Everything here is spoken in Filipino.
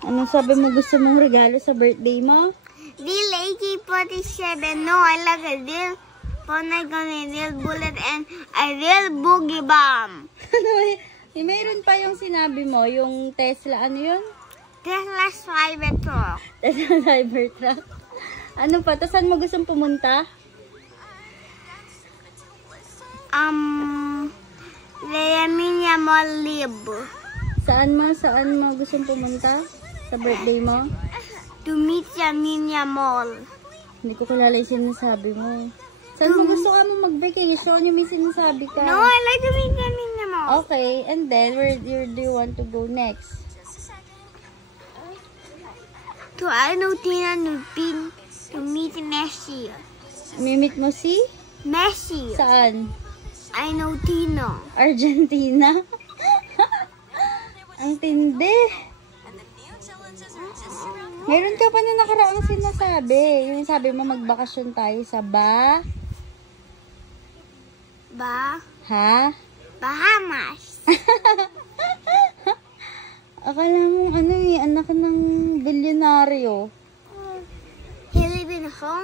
Anong sabi mo gusto mong regalo sa birthday mo? Deal AK-47. No, I like a deal. Fortnite gun, a real bullet, and a real boogie bomb. Mayroon pa yung sinabi mo, yung Tesla, ano yun? Tesla Cybertruck. Tesla Cybertruck. Ano pa? Tapos saan mo gustong pumunta? Leaminia Mall Lib. Saan mo gustong pumunta? Sa birthday mo? To meet Yaminia Mall. Hindi ko kilala yung sinasabi mo. Saan mo gusto ka mo mag-vacation? Yung may sinasabi ka. No, I like to meet Yaminia Mall. Okay, and then where do you want to go next? To Argentina, to meet Messi. Mimit mo si? Messi. Saan? Argentina. Argentina? Ang tindi. Meron ka pa na nakaraang sinasabi. Yung sabi mo magbakasyon tayo sa Ha? Bahamas. Akala mo anak ng bilyonaryo. He live in home.